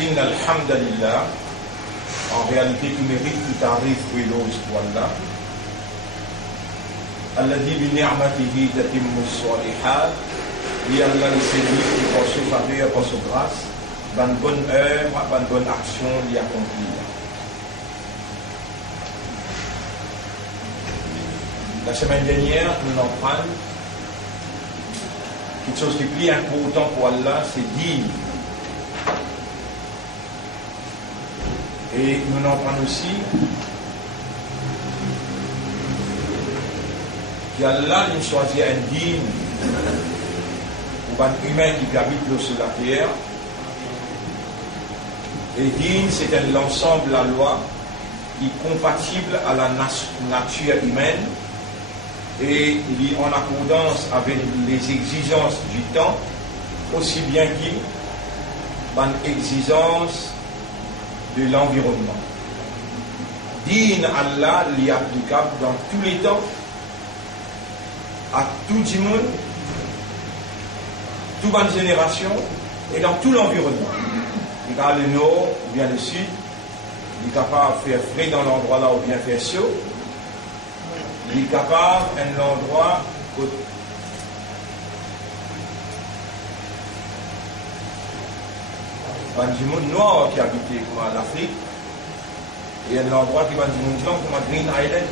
Inna alhamdulillah, en réalité tout mérite, tout arrive, tout éloge pour Allah. Alladhi bi ni'matihi tatimmu s-salihat, et Allah c'est lui qui par sa faveur, par sa grâce, bonne œuvre, bonne action l'y accomplir. La semaine dernière, nous en parlons. Quelque chose qui est plus important pour Allah, c'est dire. Et nous en parlons aussi qu'Allah nous choisit un digne ou un humain qui habite sur la terre. Et digne, c'est l'ensemble de la loi qui est compatible à la nature humaine et il est en accordance avec les exigences du temps, aussi bien qu'une exigence de l'environnement. Din Allah est applicable dans tous les temps, à tout le monde, toute bonne génération et dans tout l'environnement. Il y a le nord ou bien le sud, il est capable de faire frais dans l'endroit là ou bien faire chaud. Il est capable d'un endroit du monde noir qui habitait comme l'Afrique et un endroit qui va du monde blanc comme Green Island.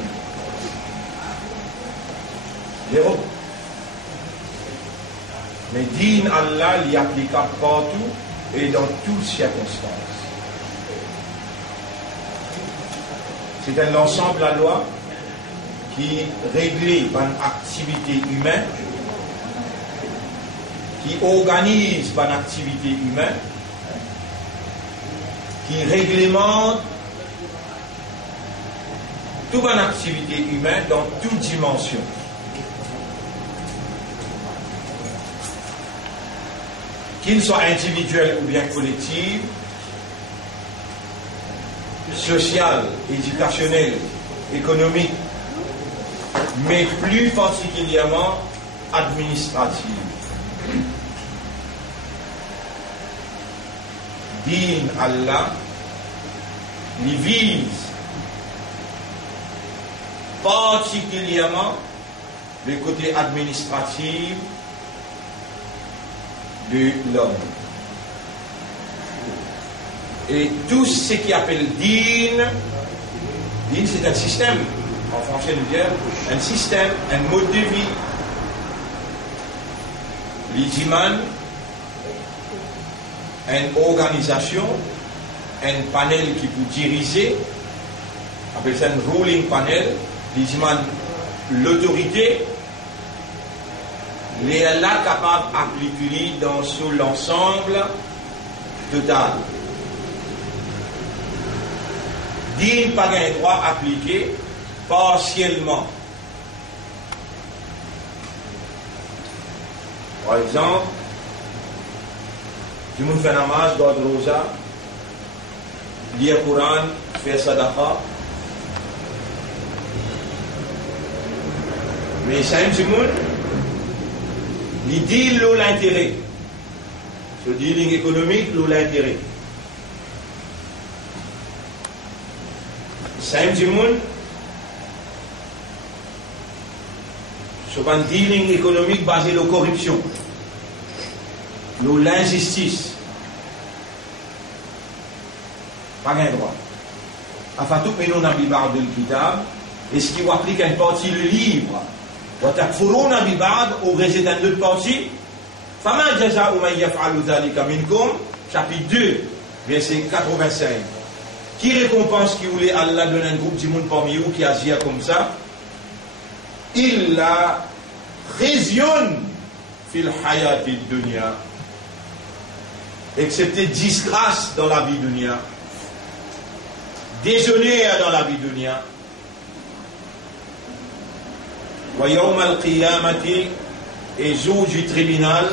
L'Europe. Mais din Allah est applicable partout et dans toutes circonstances. C'est un ensemble de la loi qui règle par une activité humaine, qui organise par une activité humaine, qui réglemente toute une activité humaine dans toute dimension. Qu'il soit individuel ou bien collectif, social, éducationnel, économique, mais plus particulièrement administratif. Din Allah, il vise particulièrement le côté administratif de l'homme. Et tout ce qui appelle din c'est un système. En français, nous disons un système, un mode de vie. L'iman, une organisation, un panel qui peut diriger, on appelle ça un ruling panel, l'iman, l'autorité, les là capable d'appliquer dans sur l'ensemble total. Din pas un droit appliqué partiellement. Par exemple, si vous faites namaz, d'ordre rosa, lire le Coran, faire sadaqa, mais ça aime du monde, il dit l'intérêt. Ce dealing économique, l'intérêt. Ça aime du monde, sur un dealing économique basé sur la corruption, l'injustice. Pas un droit. Enfin, tout le monde a mis barre de l'kitab, et ce qui va appliquer une partie du livre, au résident de l'autre partie, chapitre 2, verset 85. Qui récompense qui voulait Allah donner un groupe du monde parmi vous qui agit comme ça? Il la résionne fil hayati dunya, excepté disgrâce dans la vie dunya, déshonneur dans la vie dunya. Wa yawm al-qiyamati, et jour du tribunal,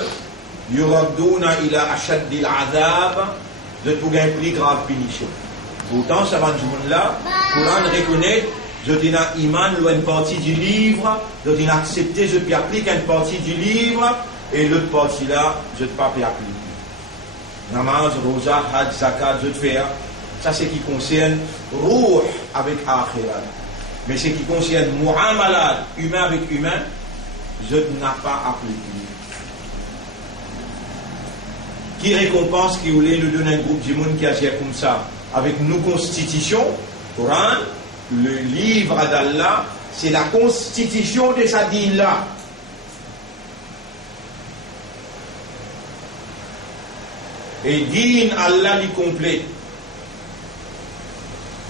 yuraddouna ila ashaddil azab, de tout gain plus grave punition. Pourtant, ça va du monde là, Coran reconnaît, je dis iman une partie du livre, je dis accepter, je peux appliquer une partie du livre, et l'autre partie là, je ne peux pas appliquer. Namaz, rosa, hajj, zakat, je faire. Ça c'est qui concerne ruh avec akhirat. Mais ce qui concerne mu'amalat, humain avec humain, je n'ai pas appliqué. Qui récompense, qui voulait nous donner un groupe de monde qui agit comme ça, avec nos constitutions, Coran, le livre d'Allah, c'est la constitution de sa dîne-là. Et dîne Allah l'y complète.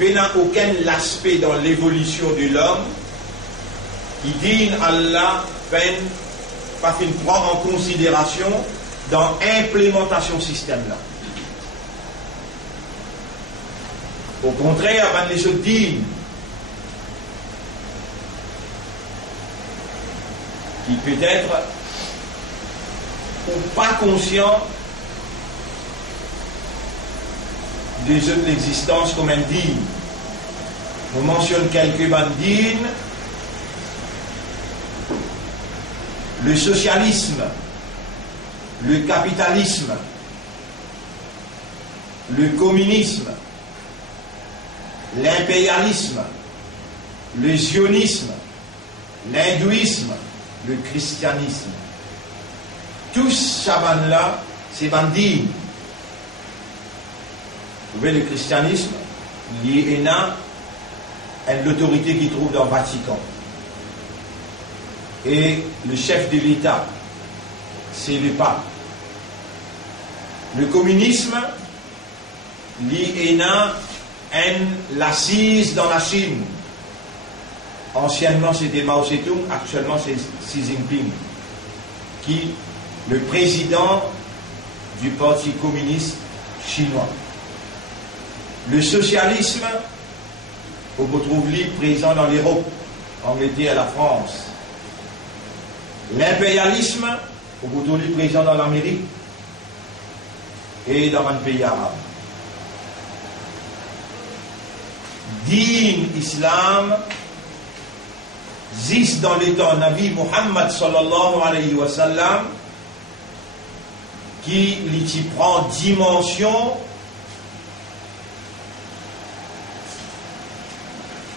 Il n'a aucun aspect dans l'évolution de l'homme. Il dîne Allah pas prendre en considération dans l'implémentation système-là. Au contraire, les autres dînes qui peut-être ou pas conscient des autres de l'existence comme un dîne. On mentionne quelques bandines. Le socialisme, le capitalisme, le communisme, l'impérialisme, le zionisme, l'hindouisme, le christianisme. Tous ces là, c'est bandines. Vous voyez, le christianisme, il y a l'autorité qui trouve dans le Vatican. Et le chef de l'État, c'est le pape. Le communisme, il y a l'assise dans la Chine. Anciennement, c'était Mao Zedong, actuellement, c'est Xi Jinping, qui le président du Parti communiste chinois. Le socialisme, on retrouve lui présent dans l'Europe, Angleterre, la France. L'impérialisme, on retrouve lui présent dans l'Amérique et dans un pays arabe. Din Islam, existe dans les temps Nabi Muhammad sallallahu alayhi wa sallam, qui prend dimension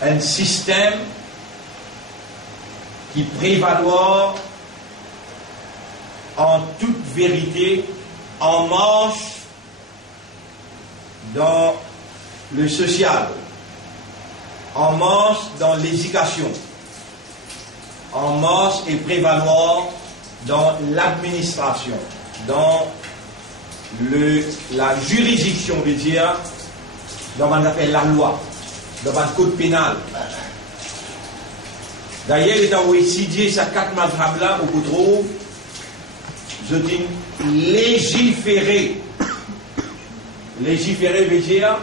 un système qui prévaloir en toute vérité en marche dans le social, en marche dans l'éducation, en marche et prévaloir dans l'administration, dans la juridiction, de dire, dans ce qu'on appelle la loi, dans le code pénal. D'ailleurs, étant étudié ces 4 madhab-là, on trouve, je dis, légiférer. Légiférer veut dire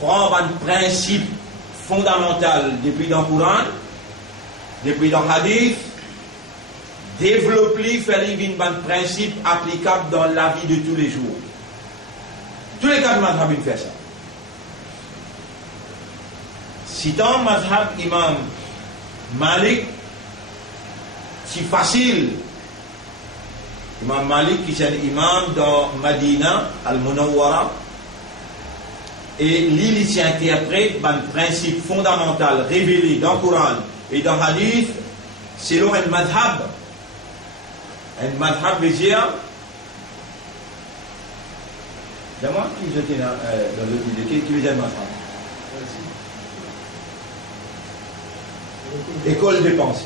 prendre un principe fondamental depuis dans le Coran, depuis dans le Hadith, développer, faire un principe applicable dans la vie de tous les jours. Tous les 4 madhab, ils font ça. Si dans le madhab imam Malik, c'est facile. Imam Malik, qui est un imam dans Madina, Al-Munawwara, et lui, il interprète un principe fondamental révélé dans le Coran et dans le Hadith, selon un madhab. Un madhab veut dire. Dis-moi, qui j'étais dans le vidéo, qui veut dire un madhab? École de pensée.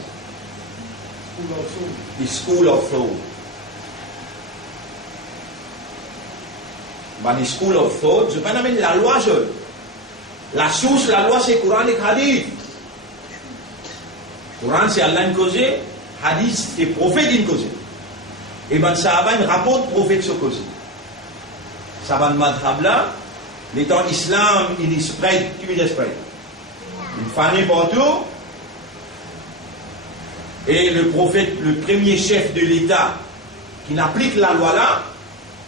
The School of Thought. The School of Thought, je ne vais pas nommer la loi. La source, la loi, c'est Coran et Hadith. Coran, c'est Allah causé. Hadith, c'est prophète causé. Et ben ça a un rapport de prophète sur causé. Ça va de madhab là. L'étant islam, il est spread. Qui veut dire spread? Il fanait partout. Et le prophète, le premier chef de l'État qui n'applique la loi là,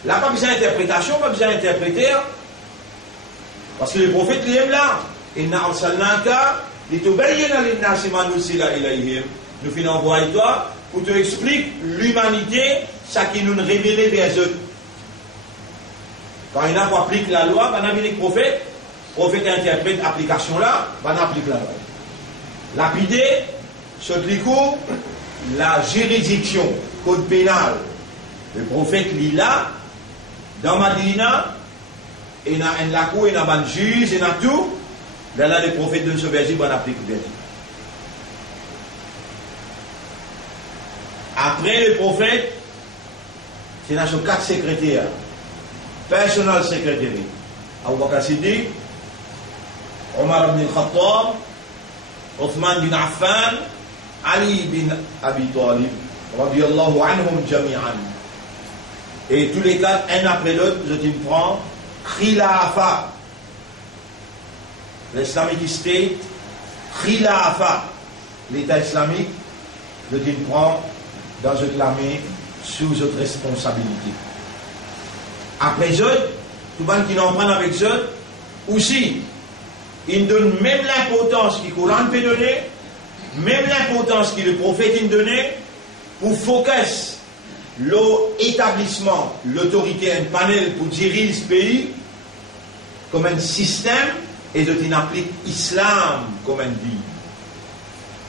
n'a pas besoin d'interprétation, pas besoin d'interpréter. Parce que le prophète lui aime là. Inna arsalnaka litubayyina linnasi ma nuzila ilayhim. Nous finissons envoyer toi pour te expliquer l'humanité, ça qui nous révèle vers eux. Quand il y en a qui appliquent la loi, on a vu les prophètes. Prophète interprète application là, on applique la loi. Lapider, ce tricot, la juridiction, code pénal. Le prophète lit là, dans Madina, il y a un lacou, il y a un juge, il y a tout. Là, les prophètes de ce verset, on applique le verset. Après le prophète, c'est dans 4 secrétaires. Personal secretary. Abu Bakr Siddiq, Omar ibn al-Khattab, Othman bin Affan, Ali bin Abi Talib, radiyallahu anhum jami'an. Et tous les 4, un après l'autre, je te prends Khilafa. L'Islamic State, Khilafa. L'État islamique, je te prends dans ce clamé sous votre responsabilité. Après eux, tout le monde qui n'en prend avec eux, aussi, ils donnent même l'importance que le Coran peut donner, même l'importance que le prophète peut donner, pour focus l'établissement, l'autorité, un panel pour diriger ce pays, comme un système, et de applique l'islam, comme on dit.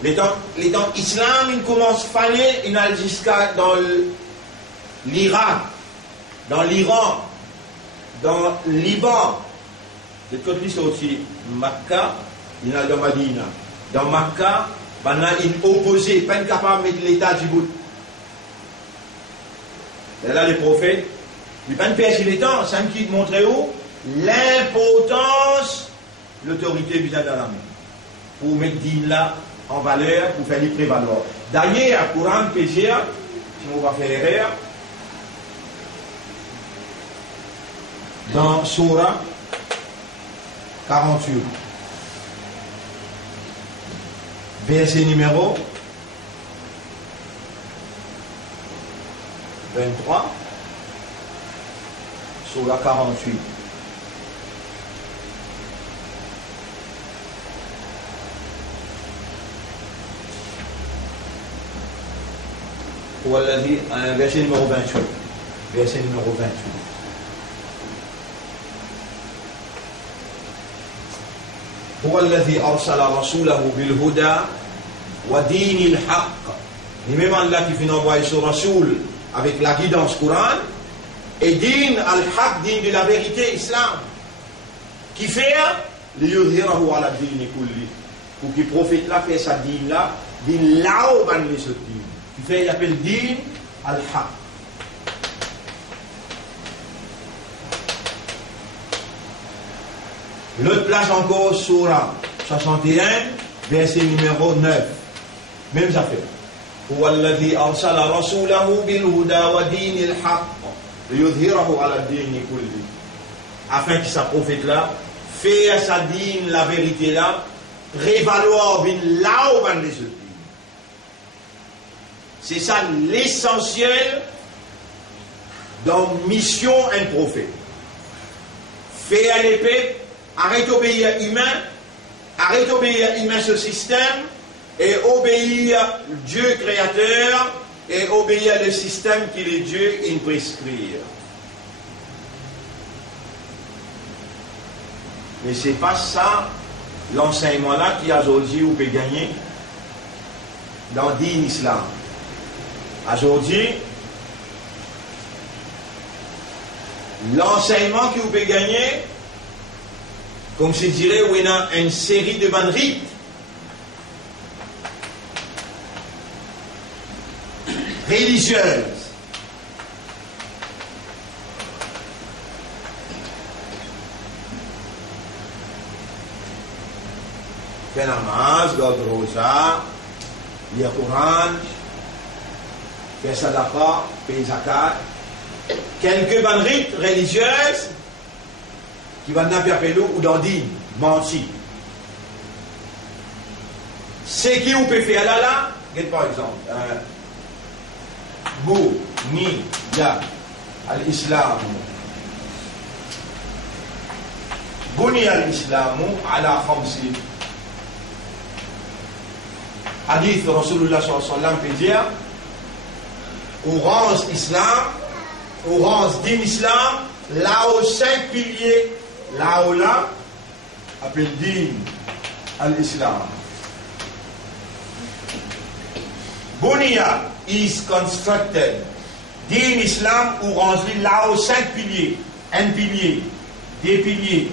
Les temps islam, il commence à faner, il a jusqu'à dans l'Irak, dans l'Iran, dans le Liban. De côté c'est aussi Makkah, il y a dans Madina. Dans Makkah, il y a une opposé, pas capable de mettre l'État du bout. Et là, les prophètes, ils ne peuvent pas perdre les temps, ça qui montre où l'importance de l'autorité vis-à-vis de la main. Pour mettre din là en valeur, pour faire les prévaloir. D'ailleurs, pour rendre péché, si on va faire erreur, dans Surah 48, verset numéro 23, Surah 48. Verset numéro 28. Verset numéro 28. هو الذي أرسل رسوله بالهدى ودين الحق. Et même Allah qui finit envoyer son Rasoul avec la guidance Coran et din al-haq, din de la vérité islam, qui fait liyudhirahu ala din kulli, pour que le prophète là fait sa din là, din lao ban les autres din. Qui fait, il appelle din al-haq. L'autre place encore, Surah 61, verset numéro 9. Même affaire. هو الذي أرسل رسوله بالهدى ودين الحق ليظهره على الدين كله. Afin que sa prophète là, fait sa dîne, la vérité là, prévaloir bin lao ban les autres. C'est ça l'essentiel dans mission un prophète. Fait à l'épée, arrête d'obéir à humain ce système et obéir Dieu créateur et obéir le système qu'il est Dieu il prescrit. Mais c'est pas ça l'enseignement là qui a aujourd'hui ou peut gagner dans din islam. Aujourd'hui, l'enseignement que vous pouvez gagner, comme je dirais, où il y a une série de bonnes rites. Religieuses. Fait namaz, garde rosa, lire Coran, faire sadaqa, payer zakat. Quelques bonnes rites religieuses qui vont dans Perpelou ou dans Dine, menti. C'est qui vous peut faire là, par exemple, Bou, Ni, Ya, Al-Islam. Buni al-Islamu ala khamsi. Hadith Rasulullah sallallahu alayhi wa sallam peut dire, orange islam, orange din islam, là aux 5 piliers, là où là, appelle din al-Islam. Bunya is constructed. Din Islam ou range là aux 5 piliers. Un pilier, 2 piliers,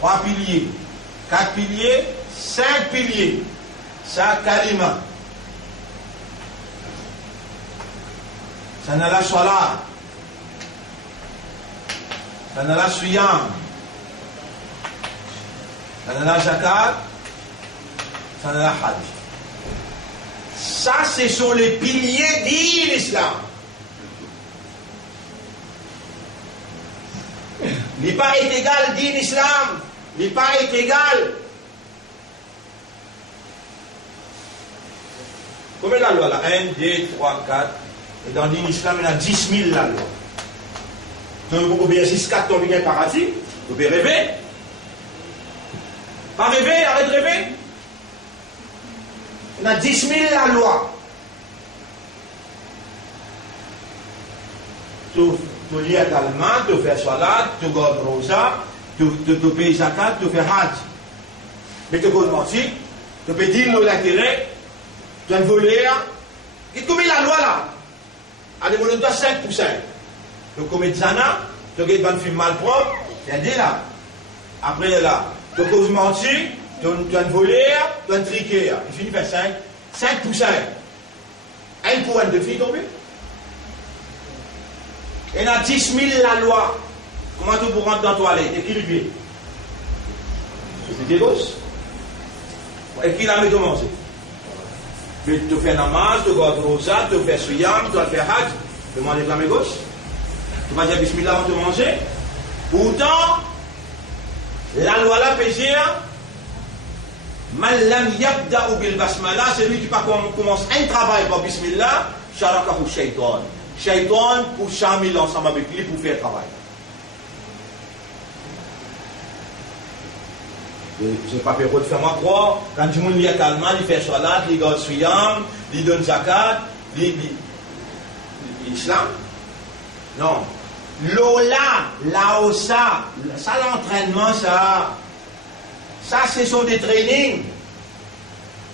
3 piliers, 4 piliers, 5 piliers. Ça, kalima. Ça n'a la salat. Ça n'a la suyam. Ça n'a la zakat. Ça n'a la hajj. Ça, ce sont les piliers de l'islam. Les pas est égal din l'islam. Les pas est égal. Combien la loi là? 1, 2, 3, 4. Et dans din l'islam, il y en a 10 000 la loi. Donc vous pouvez 6, 4 tomber dans le paradis. Vous pouvez rêver. Pas rêver, arrête de rêver. Il y en a 10 000 la loi. Tu lis également, tu fais salat, tu gardes rosa, tu payes zakat, tu fais hajj. Mais tu peux mentir, tu peux dire l'intérêt, tu as volé. Et tu mets la loi là. À des volontaires 5 pour 5. Tu commets zana, tu as un film mal propre, tu as dit là. Après là, tu peux mentir, tu as volé, tu as triqué. Il finit par 5. 5 pour 5. Un pour un de filles tombées. Il y en a 10 000 la loi. Comment tu peux rentrer dans la toilette? Équilibré. C'est des gosses. Et qui l'a mis de manger? Tu fais namaz, tu gardes rosa, tu fais suyam, tu fais hajj. Tu manges avec la gauche. Tu vas dire bismillah avant de manger. Pourtant, la loi là peut dire man lam yabda'u bil basmala, c'est lui qui commence un travail par bismillah, sharakahu shaitan. Shaitan pour charmer l'ensemble avec lui pour faire le travail. Je n'ai pas fait de faire ma croix. Quand tout le monde lit calmement, il fait salat, il garde suyam, il donne zakat, l'islam. Non. Lola, laosa, ça l'entraînement, ça. Ça, ce sont des trainings.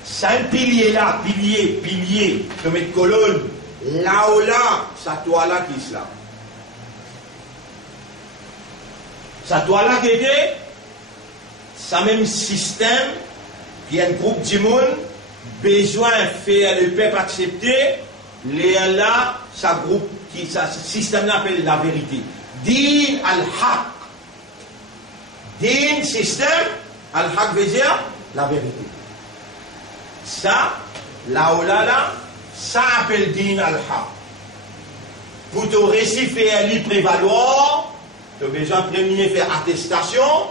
C'est un pilier là, pilier, de mettre colonne. Laola, ça toi là qui est là. Ça toi là qui était, ça même système, qui a un groupe de monde, besoin de faire le peuple accepter, les là, ça groupe, ça système là appelle la vérité. Din al-haq. Din système, al-haq veut dire la vérité. Ça, laola là, ça appelle din al-haq. Pour te réciter un livre prévaloir, tu as besoin de premier faire attestation.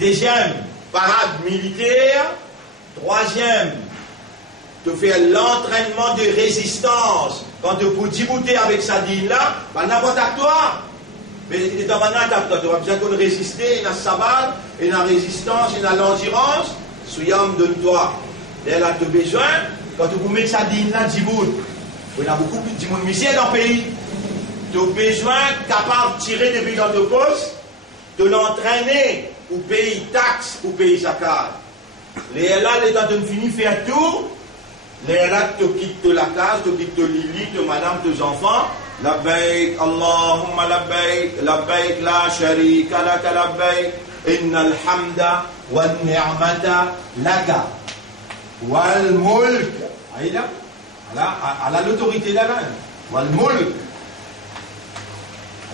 Deuxième, parade militaire. Troisième, tu fais l'entraînement de résistance. Quand tu peux débouter avec sa din là, bah, n'importe toi. Mais dans maintenant, tu as besoin de résister, il y a sabbat, il y a résistance, il y a l'endurance. Souyam donne-toi. Et là, tu as besoin. Quand tu peux mettre sa dîme là, djibout, il y a beaucoup plus de djimoun misère dans le pays. Tu as besoin capable de tirer depuis dans ton poste, de l'entraîner au pays taxe, au pays zakat. Les là, les temps de finir faire tout, les là, tu quittes la case, tu quittes Lili, tu madame, tes enfants. Labbaik, Allahumma labbaik, labbaik la sharika laka labbaik, innal hamda wa ni'mata laka. Wal mulk, aïda, à l'autorité là-bas. Wal mulk,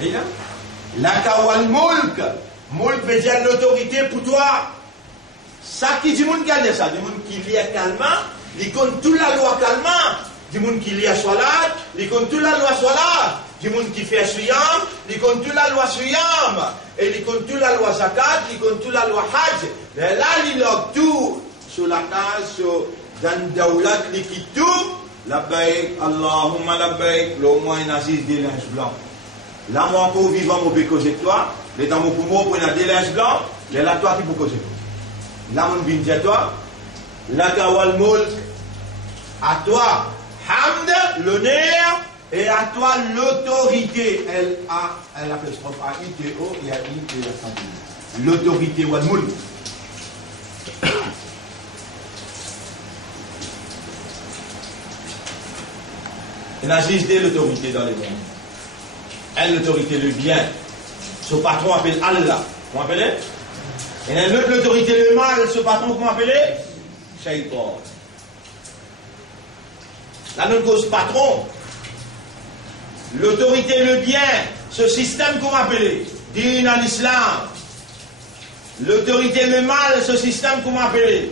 aïda, laka wal mulk. Mulk veut dire l'autorité pour toi. Ça qui dit moun qui a ça, dit moun qui lit calmement, il compte toute la loi calmement. Dit moun qui lit à salat, il compte toute la loi salat. Dit moun qui fait suyam, il compte toute la loi suyam. Et il compte toute la loi zakat, il compte toute la loi hajj. Mais là, il log tout. Sur la case, sur Dan Daoulat, liquide tout. Labbaik, Allahumma labbaik, le moins un assise des linges blancs. Là, moi encore vivant, mon peux causer toi. Les dans mon poumon, pour des linges blancs, les là, toi qui peux causer. Là, mon bin dit toi. La kawal mulk, à toi. Hamd, l'honneur, Et à toi l'autorité, l'apostrophe A-I-T-O et A-I-T-O. L'autorité ou le mulk. Il existe l'autorité dans les mondes. Elle, l'autorité, le bien. Ce patron appelle Allah. Comment appelez? Et l'autre, l'autorité, le mal. Ce patron, comment appelez? Shaitan. La non cause patron. L'autorité, le bien. Ce système, comment appelez? Din al-Islam. L'autorité, le mal. Ce système, comment appelez?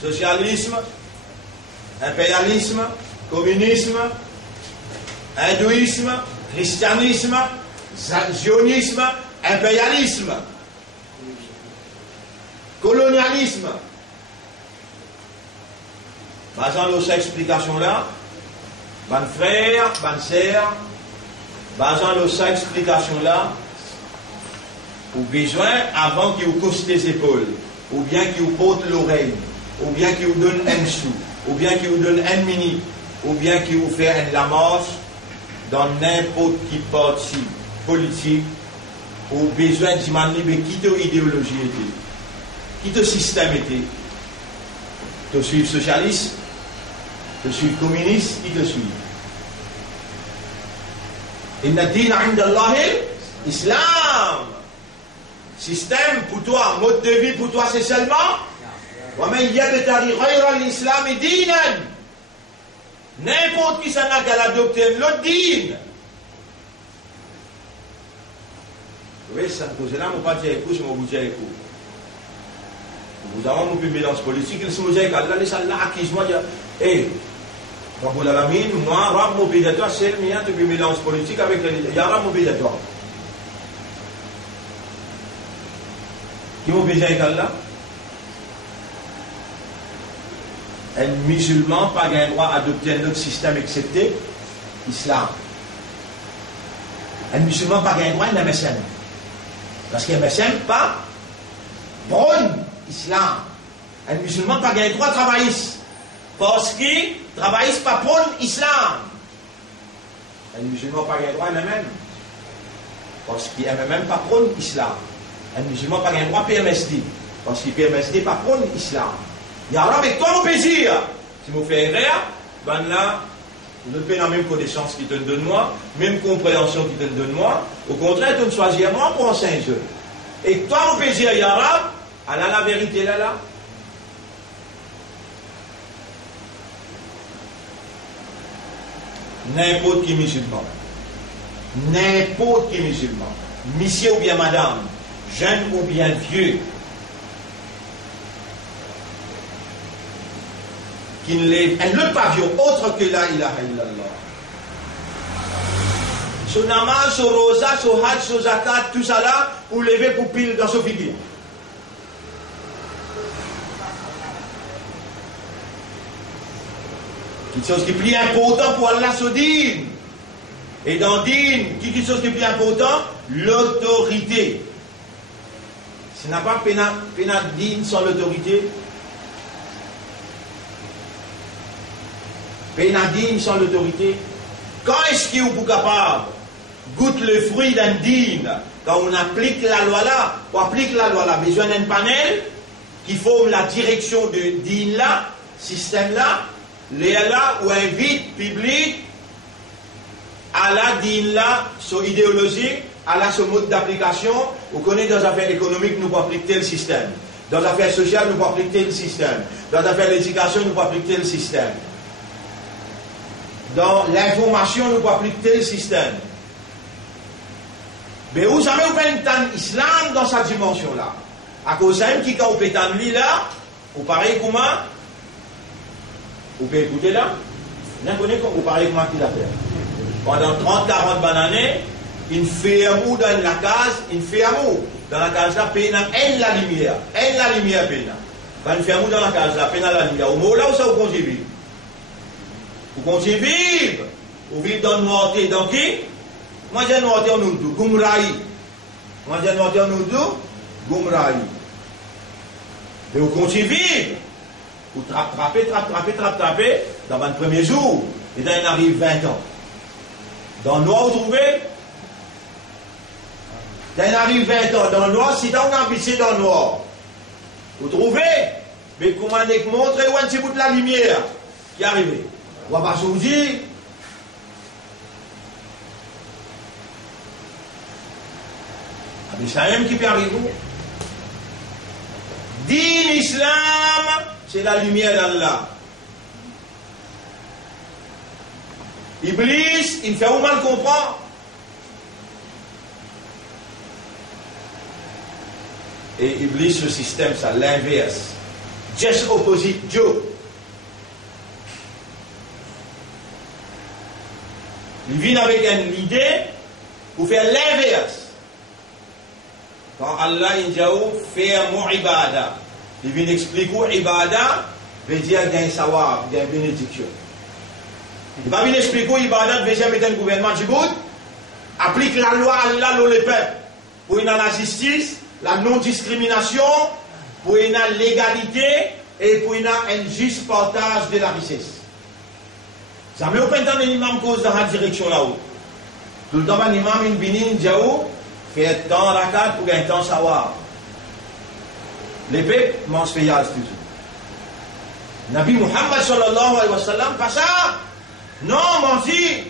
Socialisme, impérialisme, communisme, hindouisme, christianisme, zionisme, impérialisme, colonialisme. Basant sur cette explication-là, bon frère, bonne sœur, basant sur cette explication-là, ou besoin avant qu'il vous couche les épaules, ou bien qu'il vous porte l'oreille, ou bien qu'il vous donne un sou, ou bien qu'il vous donne un minute, ou bien qu'il vous fait une lamarche dans n'importe qui parti politique, ou besoin de demander qui ton idéologie était, qui ton système était. Te suivre socialiste, te suivre communiste, qui te suit. Inna din 'inda Allah Islam. Système pour toi, mode de vie pour toi, c'est seulement وَمَنْ يَبْتَغِ غَيْرَ الْإِسْلَامِ دِينًا. N'importe qui s'en a qu'à adopter l'autre din. Oui, ça me cause là, mon pas dire écoute, je m'en vous dire écoute. Vous avez mon mélange politique, il se me dit qu'Allah laisse Allah acquise moi dire, hé, Rabbul Alamin, moi, Rabb mon pays de toi, c'est le mien, tu peux mélange politique avec les Yarab mon pays de toi. Qui m'ont besoin d'Allah? Un musulman n'a pas le droit d'adopter un autre système excepté l'islam. Un musulman n'a pas le droit d'un MSN. Parce qu'un MSN pas prône l'islam. Un musulman n'a pas le droit de travailler. Parce qu'il ne travaille pas prône l'islam. Un musulman n'a pas le droit d'un MSN. Parce qu'il n'aime même pas prône l'islam. Un musulman n'a pas le droit de PMSD. Parce qu'il PMSD pas prône l'islam. Il y a avec toi mon plaisir. Si vous faites erreur, ben là, vous ne faites la même connaissance qui te donne moi, même compréhension qui te donne moi. Au contraire, tu ne choisis moi pour un saint jeu. Et toi, mon plaisir, Yarab, elle a la vérité là. N'importe qui musulman. N'importe qui musulman. Monsieur ou bien madame, jeune ou bien vieux, qui ne lève un pavillon autre que la ilaha illallah. Son namaz, son rosa, son hajj, son zakat, tout ça là, vous levez pour pile dans ce figure. Quelque chose qui est plus important pour Allah, c'est din. Et dans din, quelque chose qui est plus important, l'autorité. Ce n'est pas pénal din sans l'autorité. Pénadine sans l'autorité. Quand est-ce qu'il est capable goûte le fruit d'un din? Quand on applique la loi là, on applique la loi là, besoin d'un panel qui forme la direction de din là, système là, les là où invite public à la din là, son idéologie, à la son mode d'application. Vous connaissez dans les affaires économiques, nous pouvons appliquer le système. Dans les affaires sociales, nous pouvons appliquer le système. Dans les affaires d'éducation, nous pouvons appliquer le système. Dans l'information, nous pouvons appliquer le système. Mais vous savez, vous faites un islam dans cette dimension-là. À cause d'un qui, quand vous faites un lit là, vous parlez comment? Vous pouvez écouter là? Vous parlez comment qu'il a fait? Pendant 30-40 années, il fait amour dans la case, il fait amour. Dans la case là, peine la lumière. La lumière, peine. Quand il fait amour dans la case là, peine la lumière. Au mot là où ça vous continue? Vous continuez à vivre. Vous vivez dans le noirté. Dans qui? Moi j'ai noirté en oudou. Gumrahi. Moi j'ai noirté en oudou. Gumrahi. Mais vous continuez à vivre. Vous trappez. Dans votre premier jour. Et là il arrive 20 ans. Dans le noir, vous trouvez? Quand il arrive 20 ans dans le noir, si on a pissé dans le noir, vous trouvez? Mais comment on montre où un petit bout de la lumière qui est arrivé? On va pas se dire. Mais c'est même qui peut arriver. Din Islam, c'est la lumière d'Allah. Iblis, il fait au mal comprendre. Et Iblis, le système, ça l'inverse. Just opposite Joe. Il vient avec une idée pour faire l'inverse. Quand Allah fait un mot ibada, il vient expliquer ibada veut dire qu'il y a un savoir, qu'il y a une bénédiction. Il va venir expliquer ibada veut dire mettre un gouvernement du bout, applique la loi Allah dans le peuple, pour une la justice, la non-discrimination, pour une légalité et pour un juste partage de la richesse. Ça met aucun temps d'imam cause dans la direction là-haut. Tout le temps, l'imam in binin diaou fait temps rakat pour gagner temps savoir. Les peuples mangent payage toujours. Nabi Muhammad sallallahu alayhi wa sallam, pas ça. Non, menti.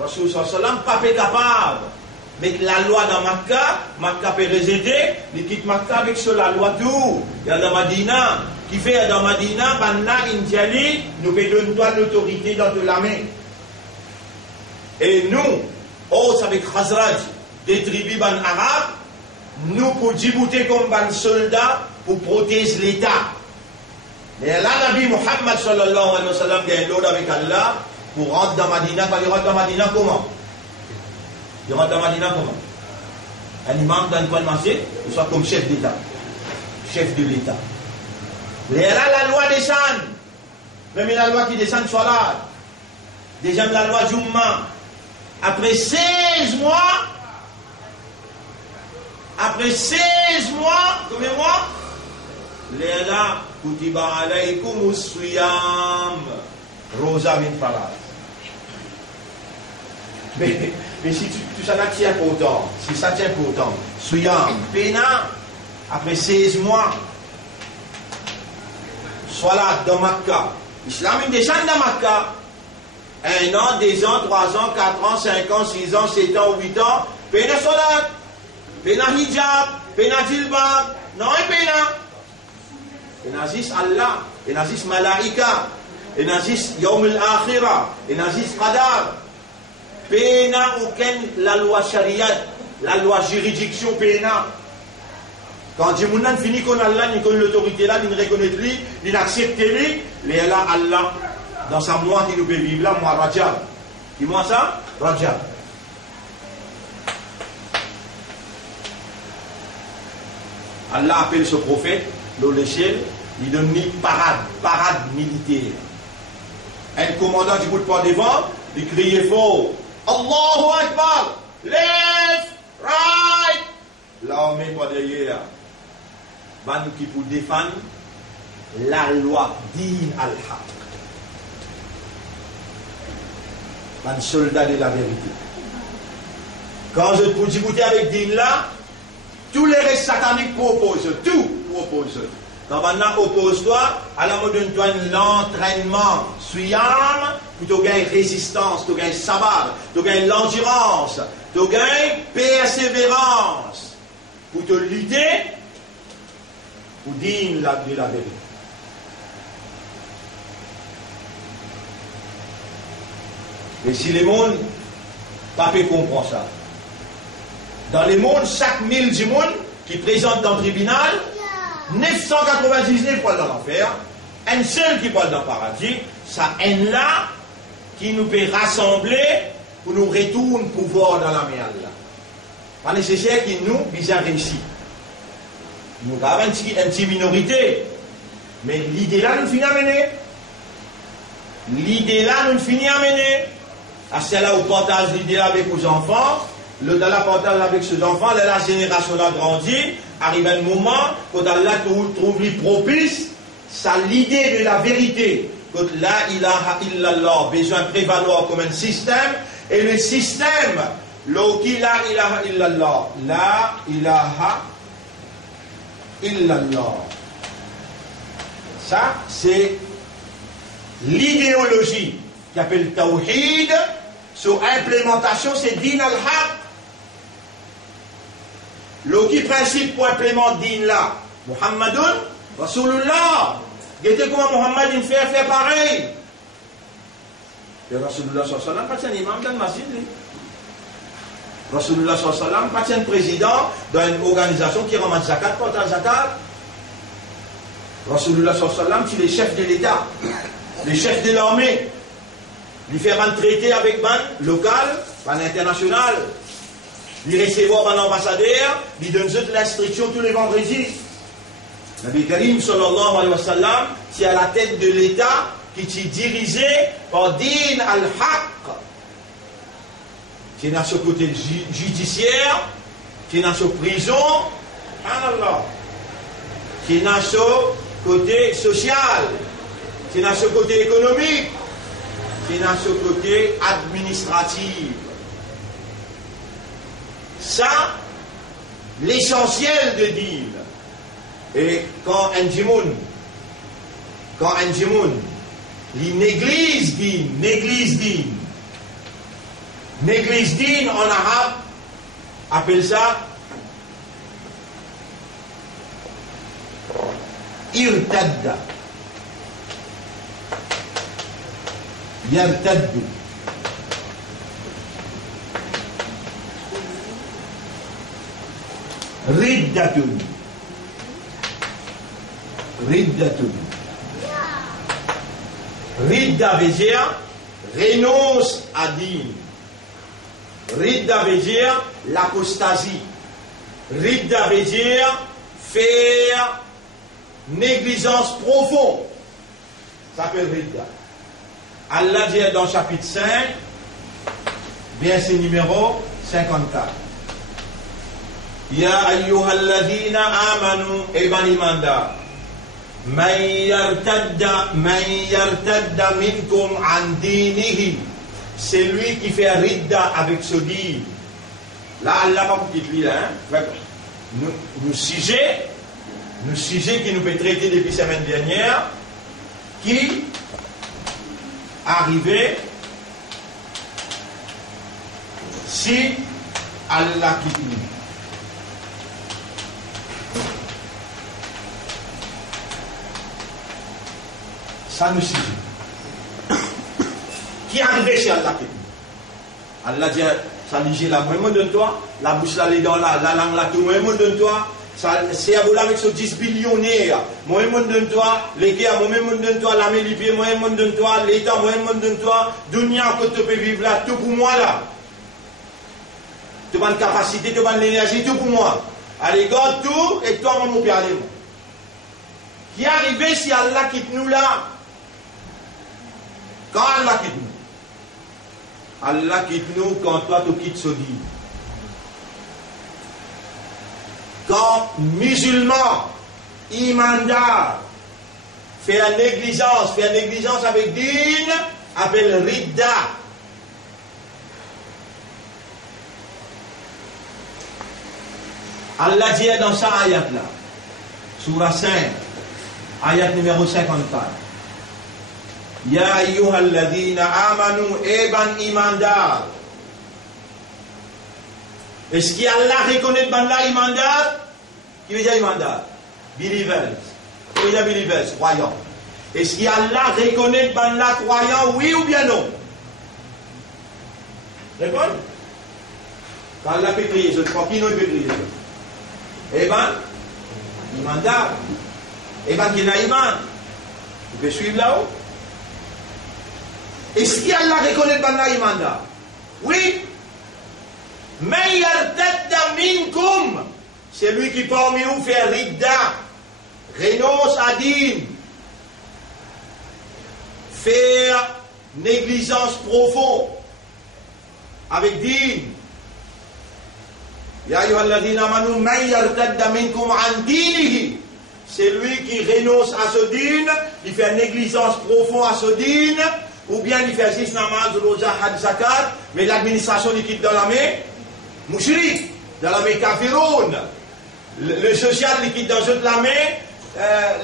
Rasul sallallahu alayhi wa sallam, pas capable. Avec la loi dans Makkah peut résider, il quitte Makkah avec la loi tout. Il y a dans Madina, qui fait dans Madina, Banna Indiali, nous donne toi l'autorité dans de la main. Et nous, avec Khazraj, des tribus arabes, nous pour djibouter comme ban soldats pour protéger l'État. Et là, Nabi Muhammad sallallahu alayhi wa sallam, qui est l'ordre avec Allah, pour rentrer dans Madina, quand il rentre dans Madina, comment? Il rentre dans Madina comment? Un imam dans le coin de marché, il soit comme chef d'État. Chef de l'État. Et là, la loi descend. Même la loi qui descend soit là. Déjà, la loi Jumma. Après 16 mois, combien de mois? Les là, Kutiba alaykum siyam. Rosa min falas. Mais si tout ça tient pourtant, si ça tient pourtant, Suyam, Pena, après 16 mois, soit là dans Makkah, l'islam il descend dans Makkah, 1 an, 2 ans, 3 ans, 4 ans, 5 ans, 6 ans, 7 ans, 8 ans, Pena Salat, Pena Hijab, Pena Jilbab, non, Pena. Pena Zis Allah, Pena Zis Malaika, Pena Zis Yawm al-Akhirah, Pena Zis Qadar. Pena aucune la loi charia, la loi juridiction pena. Quand Dieu n'a fini qu'on Allah, ni qu'on l'autorité là, ni ne reconnaît lui, ni n'accepte lui, mais là Allah, dans sa moi qui nous peut vivre là, moi Rajab. Dis-moi ça, Rajab. Allah appelle ce prophète, l'échelle, il donne une parade militaire. Un commandant du bout de pas devant, il criait fort. Allahu Akbar, left, right. L'armée pas derrière. Ban qui pour défendre la loi din al-haq. Ban soldat de la vérité. Quand je peux discuter avec din là, tous les restes sataniques proposent, tout propose. Quand maintenant oppose-toi, alors on donne-toi l'entraînement. Suyam, pour te gagner résistance, tu gagnes sabbat, tu gagnes l'endurance, tu gagnes persévérance. Pour te lutter, pour dire la vérité. Et si le monde, pas peut comprendre ça. Dans le monde, chaque 1000 du monde qui présente dans le tribunal, 999 poils dans l'enfer, un seul qui poil dans le paradis, ça haine là qui nous peut rassembler pour nous retourner pouvoir dans la mer là. Pas nécessaire qu'il nous bien réussi. Nous avons une petite minorité, mais l'idée là nous finit à mener. L'idée là nous finit à mener. À celle-là où partage l'idée avec aux enfants, le dans la partage avec ses enfants, là, la génération a grandi. Arrive un moment, quand Allah trouve lui propice, ça l'idée de la vérité, quand la ilaha illallah besoin de prévaloir comme un système, Et le système, l'oki la ilaha illallah, la ilaha illallah. Ça, c'est l'idéologie qui appelle Tawhid. Sur implémentation, c'est Din al-Haq. L'oki principe pour implémenter Din là. Muhammadun Rasulullah. Regardez comment Muhammad il fait pareil. Et Rasulullah sallallahu alayhi wa sallam, pas un imam dans le masjid. Rasulullah sallallahu alayhi wa sallam, pas un président dans une organisation qui ramasse zakat, porte la zakat. Rasulullah sallallahu alayhi wa sallam, c'est les chefs de l'État, les chefs de l'armée. Il fait un traité avec un local, un international. Il recevoir un ambassadeur, il donne toute l'instruction tous les vendredis. Nabi Karim sallallahu alayhi wa sallam, c'est à la tête de l'État qui est dirigé par Din al-Haq. Qui est dans ce côté judiciaire, qui est dans ce prison, Allah. Qui est dans ce côté social, qui est dans ce côté économique, qui est dans ce côté administratif. Ça, l'essentiel de Din. Et quand un djimoun, il néglige din en arabe, appelle ça irtadda. Yartaddu. Riddatun. Ridda veut dire renonce à Din. Ridda veut dire l'apostasie. Ridda veut dire faire négligence profonde. Ça s'appelle Ridda. Allah dit dans chapitre 5, verset numéro 54. Ya ayyuhalladhina amanu eban imanda. Man yartadda minkum an dinihi. C'est lui qui fait ridda avec ce din. Là, Allah va vous dire, hein? Nous sujet qui nous peut traiter depuis la semaine dernière, qui arrivait si Allah quitte nous. Ça nous sujet. Qui arrivait chez Allah quitte nous? Allah dit, ça dit la moi de toi, la bouche là, les dents là, la langue là, tout moi de toi. C'est à vous là avec ce 10 billionnaires. Moi de toi, les gars, moi de toi, la mélipie, moi de toi, l'État, moi de toi, dunia que tu peux vivre là, tout pour moi là. Tu as une capacité, tu as une énergie, tout pour moi. Allez, garde tout, et toi, mon père, allez. Qui arrivait si Allah quitte nous là? Quand Allah quitte nous? Allah quitte nous quand toi tu quittes ce din. Quand musulman, imandar, fait la négligence avec din, appelle ridda. Allah dit dans sa ayat là, surah 5, ayat numéro 54. Ya ayyuhalladhina amanu eban imandar. Est-ce qu'Allah reconnaît Banla imandar? Qui veut dire imandar? Believers. Qui veut dire believers? Croyants. Est-ce qu'Allah reconnaît Banla croyants? Oui ou bien non? Répondez. Quand Allah peut crier, je crois qui ne peut crier. Eban imandar. Eban qui n'a iman. Vous pouvez suivre là-haut? Est-ce qu'Allah reconnaît Banla imandar? Oui. Man yartadda minkum, c'est lui qui parmi vous fait ridda, renonce à din, faire négligence profonde avec din. Ya ayyuhalladhina amanu man yartadda minkum an dinihi, c'est lui qui renonce à ce din, il fait négligence profonde à ce din, ou bien il fait 6 namaz, roja, had, zakat, mais l'administration liquide dans la main, mouchrik, dans la main kafiroun, le social liquide dans la main,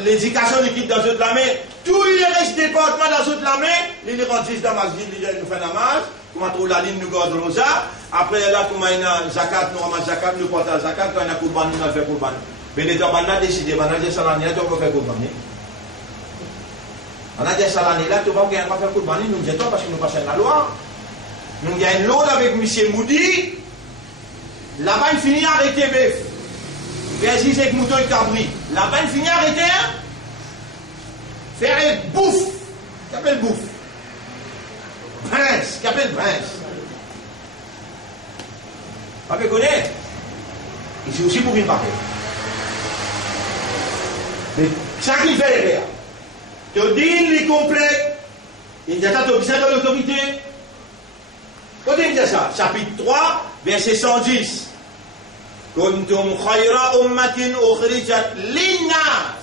l'éducation liquide dans la main, tous les restes départements dans la main, ils rendent dans la masjid, ils nous font namaz, comment trouve la ligne, nous gardons roja, après là, comme il y a zakat, nous ramassons zakat, nous portons zakat, quand il y a courban, nous faisons courban. Mais les gens ont décidé, on a des salariés, on va faire courban. On a des salariés là, tu vas faire courban, nous disons parce que nous passons la loi. Nous avons l'autre avec M. Moudi, là-bas il finit à arrêter bœuf. Vas-y, c'est que mouton et cabri. Là-bas il finit à arrêter, faire une bouffe. Qu'est-ce qu'appelle bouffe? Prince, qu'est-ce qu'appelle prince? Vous pouvez connaître? Ici aussi pour une partie. Mais ça qui fait les gars, tu dis les complets, il y a ta objet de l'autorité. Quand il dit ça, chapitre 3, verset 110. Kuntum khayra ummatin ukhrijat linnas.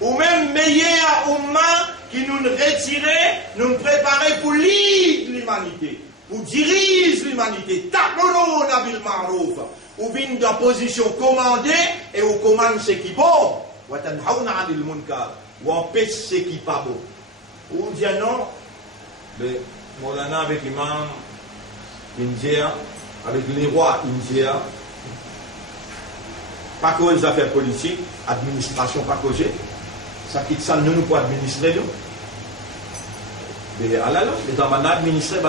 Ou même meilleure umma qui nous retirait, nous préparait pour lead l'humanité, pour diriger l'humanité. Ta'muruna bil ma'ruf. Ou vient dans position commandée et ou commande ce qui est bon. Ou tanhauna 'anil munkar. Ou empêche ce qui n'est pas bon. Ou dit non, mais Molana avec l'imam indien, avec les rois indiens, pas cause d'affaires politiques, administration pas cause, ça quitte ça, nous pour administrer nous. Mais alors, les gens qui administrent,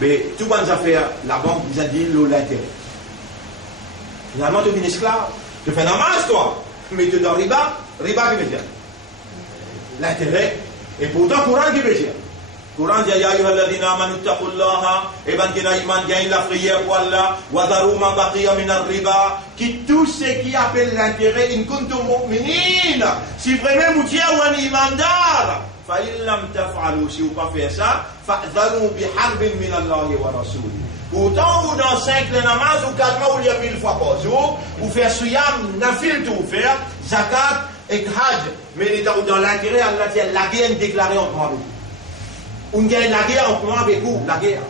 mais tout les affaires, la banque, ils ont dit l'intérêt. Finalement, tu es un esclave, tu fais namaz toi, mais tu es dans riba qui veut dire l'intérêt, et pourtant, Coran qui veut dire. Coran dit, ya ayyuhalladhina amanu taqullaha, et ben qui a iman gagne la prière pour Allah, wa daru ma baqiya min ar-riba, qui tout ce qui appelle l'intérêt, in kuntum mu'minin, si vraiment vous tiens ou un imandar, fa in lam taf'alu, si vous pas fait ça, fa'dharu bi harbin min Allah wa rasul. Pourtant, vous dans 5 les namaz, ou 4 mois, ou il y a 1000 fois par jour, vous faire suyam, nafil tout faire, zakat, et hajj, mais dans l'intérêt, Allah dit, la guerre déclarée en prend avec vous. On gagne la guerre en prend avec vous, la guerre.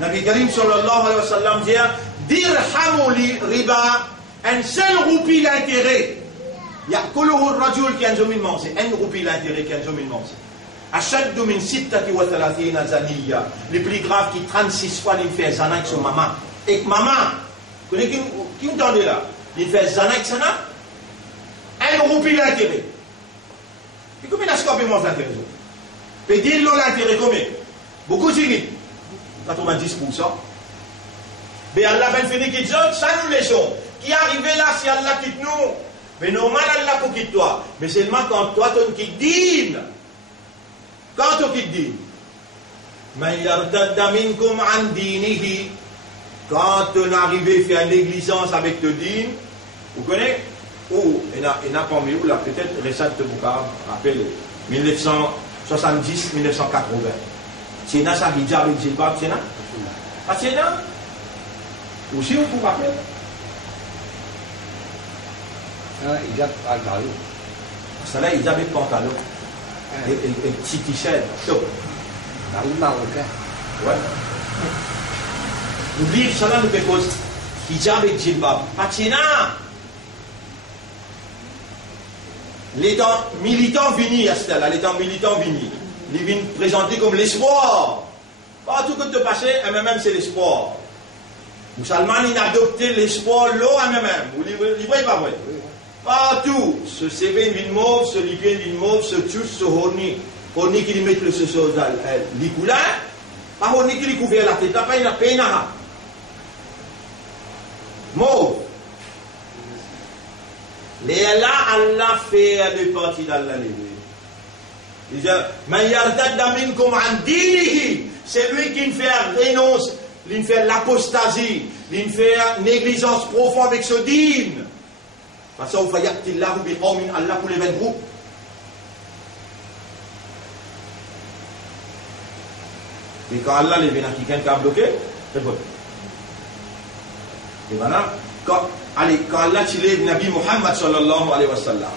Nabi Karim sallallahu alayhi wa sallam dit, dirhamu li riba, un seul roupie l'intérêt. Il y a kuluhu rajul qui a un zominement, c'est un roupie l'intérêt qui a un zominement. Ashaddu min sittati wa thalathina zaniya, les plus graves qui 36 fois il fait zana avec son maman. Et maman, vous connaissez qui vous entendez là? Il fait zana avec sana? Un roupie l'intérêt. Et combien d'ascopes il mange l'intérêt? Et dis-le l'intérêt combien? Beaucoup de 90%. Mais Allah ben fini qui dit, ça nous laissons. Qui arrive là si Allah quitte nous? Mais normal Allah pour quitte toi. Mais seulement quand toi tu quittes dîne. Quand tu quittes dîne. Man yartadda minkum an dinihi. Quand tu arrives à faire une négligence avec te dîne, vous connaissez? Ou, il y a parmi vous, là, peut-être, Ressad Teboukar, rappelle, 1970, 1980. C'est là, ça, hijab et djilbab, c'est là? Ah, c'est là? Aussi, vous vous rappelez? Hijab pantalon. C'est là, hijab et pantalon. Et petit t-shirt. Dans le Marocain. Ouais. N'oubliez ça là, nous faisons hijab et djilbab. Ah, c'est là? Les temps militants finis à ce là, les temps militants finis. Ils viennent présenter comme l'espoir. Partout que tu passes, MMM c'est l'espoir. Musulman, il a adopté l'espoir, l'eau à MMM. Vous voyez pas vrai? Partout. Ce CV vient mauve, ce livre vient mauve, ce tchouche, ce horni. Horni qui lui met le sosal, l'ikoula. Pas horni qui lui couvre la tête, pas il a peine à. Mauve. Mais là, Allah fait de partie d'Allah. Il dit, man yartadda minkum an dinihi, c'est lui qui fait renonce, il fait l'apostasie, il fait négligence profonde avec ce dîne. Parce que Allah pour les 20 groupes. Et quand Allah les vient à quelqu'un qui a bloqué, c'est bon. Et maintenant, quand Allah tire Nabi Muhammad sallallahu alayhi wa sallam,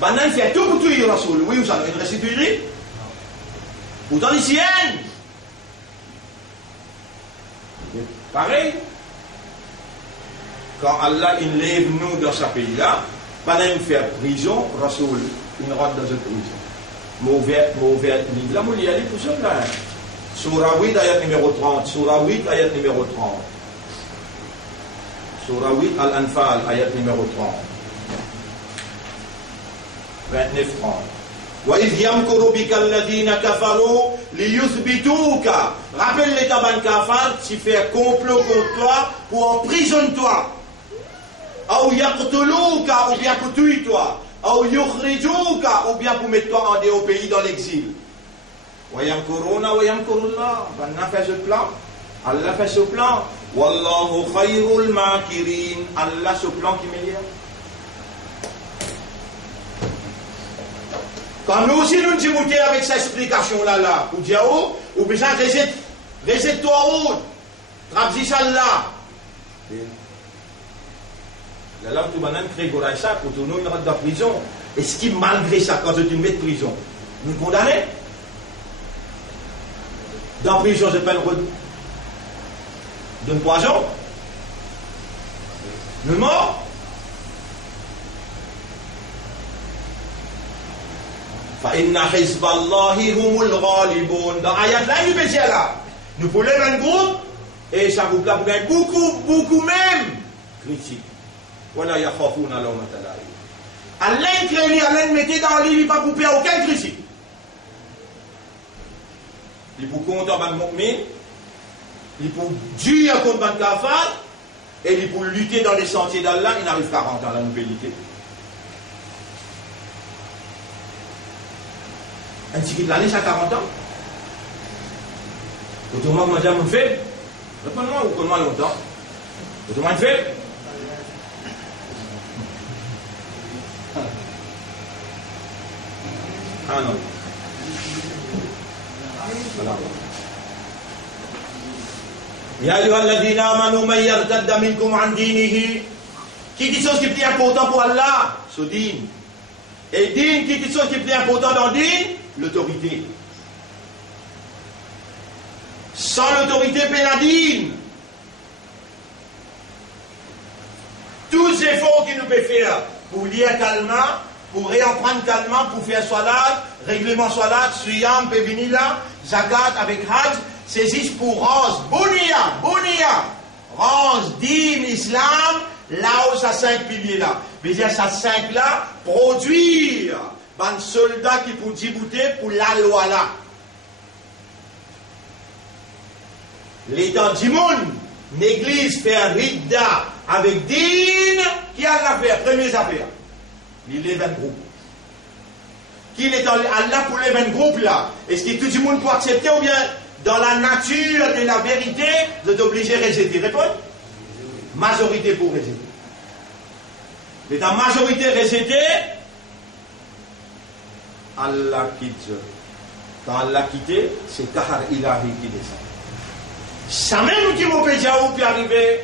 maintenant il fait tout pour tuer Rasoul. Oui ou ça, il restituerait? Pourtant, les siennes. Pareil. Quand Allah il lève nous dans ce pays-là, pas même faire prison, Rasoul, il rentre dans une prison. Mauvais livre là, il y a des pour cela. Surah 8, ayat numéro 30. Surah 8, ayat numéro 30. Surah 8, Al-Anfal, ayat numéro 30. 29-30. وَإِذْ يَمْكُرُ بِكَ الَّذِينَ كَفَرُوا لِيُثْبِتُوكَ. Rappelle les taban kafar, tu fais complot contre toi pour emprisonner toi. Ou yaqtuluka, ou bien pour tuer toi. Ou yukhrijuka, ou bien pour mettre toi en dehors au pays dans l'exil. Wa yamkuruna wa yamkurullah. Allah fait ce plan. Allah fait ce plan. Wallahu khayrul makirin. Allah ce plan qui est meilleur. Quand nous aussi nous disons avec cette explication-là, pour dire, ou bien recette-toi où, traduis ça là. La langue tout banane crée ça pour nous une rate de prison. Est-ce que malgré ça, quand tu mets de prison, nous condamnons? Dans prison, je peine d'un poison? Nous mort? فَإِنَّ حِزْبَ اللَّهِ هُمُ الْغَالِبُونَ. Dans l'ayat là, il dit là, nous pouvons lever un groupe, et ça groupe là pour gagner beaucoup même critique. Voilà, yakhafuna lawmata laim. Allah craignait, Allah mettait dans le livre, il ne va couper aucun critique. Il pour contre un mu'min, il pour dire contre un kafar, et il pour lutter dans les sentiers d'Allah, il n'arrive 40 ans la nouvellité. Un ticket de l'année, ça a 40 ans. Autrement, comment dire, on fait? Réponds-moi ou comment longtemps? Autrement, on fait? Ah non. Voilà. Ya ayyuhalladhina amanu man yartadda minkum an dinihi. Qui dit chose qui est plus important pour Allah? Ce din. Et din, qui dit chose qui est plus important dans din? L'autorité. Sans l'autorité pénadine, tous les efforts qu'il nous peut faire pour lire calmement, pour réapprendre calmement, pour faire salat, règlement salat, suyam, pévinila, zakat avec hajj, saisissent pour rance, bonia, rance, din, islam, là où ça 5 piliers là. Mais il y a ça 5 là, produire. Un soldat qui pour djibouter pour la loi là. L'état du monde, l'église fait un ridda avec din, qui a l'affaire, première affaire. Il est 20 groupes. Qui est Allah pour les 20 groupes là? Est-ce que tout le monde peut accepter ou bien dans la nature de la vérité, vous êtes obligé de rejeter? Répondez. Majorité pour rejeter. Mais dans majorité rejetée, Allah quitte. Quand Allah quitte, c'est Kahar Ilahi qui descend. Ça même qui m'a fait où puis arriver.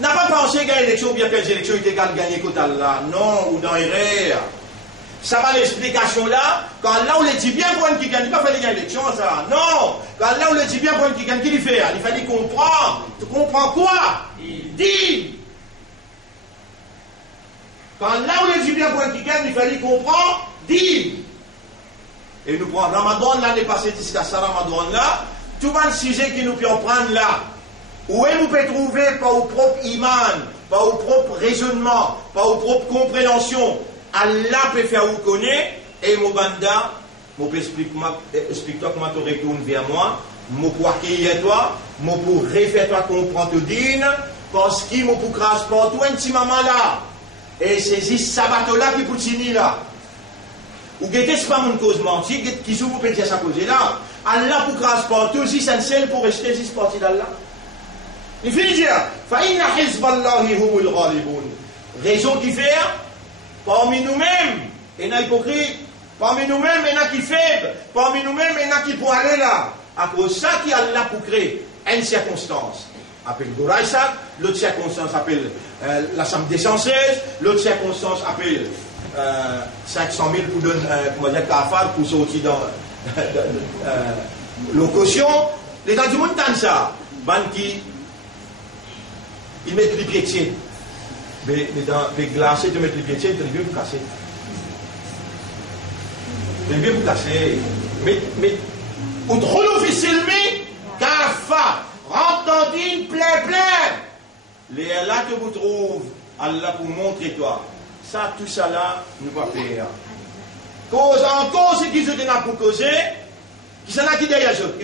N'a pas pensé qu'à l'élection ou bien que l'élection était gagné contre Allah. Non, ou dans l'erreur. Ça va l'explication là. Quand Allah on le dit bien pour un qui gagne, il ne fallait gagner l'élection ça. Non. Quand Allah on le dit bien pour un qui gagne, qu'il y fait? Il fallait comprendre. Tu comprends quoi? Il dit. Quand là où les Juliens pour un qui gagne, il fallait comprendre, dire. Et nous prenons Ramadan l'année passée jusqu'à ce Ramadan là, tout le sujet qui nous peut en prendre là, où nous peut trouver par au propre iman, par au propre raisonnement, par au propre compréhension, Allah peut faire vous connaître, et mon banda, mon explique-toi comment tu retournes vers moi, mon pour accueillir toi, mon pour refaire toi comprendre tout din, parce qu'il m'a pour crasse partout un petit maman là. Et c'est ce sabato-là qui continue là. Ou guettez, c'est pas mon cause menti, qui s'ouvre pour dire sa cause là. Allah pour grâce partout, si c'est un seul pour rester, si c'est parti d'Allah. Il finit de dire, Fa'inna hizballahi humul ghalibun. Raison qui fait, parmi nous-mêmes, il y a hypocrite, parmi nous-mêmes, il y a qui faible, parmi nous-mêmes, il y a qui pour aller là. À cause de ça, qui Allah pour créer une circonstance. Appelle Goraïsa, l'autre circonstance appelle l'Assemblée des 116, l'autre circonstance appelle 500 000 pour donner, comment dire, cafard pour sortir dans location. Les gens du monde entendent ça. Ban qui, ils mettent les pieds dessus. Mais dans les glacés, ils mettent les pieds dessus, ils viennent vous casser. Ils viennent vous casser. Mais, ou trop l'officiel, mais, cafard, rentre dans une plein. Les là que vous trouvez, Allah pour montrer toi. Ça, tout ça là, nous va faire. Encore ce qu'ils ont donné pour causer, qui s'en a qui derrière eux.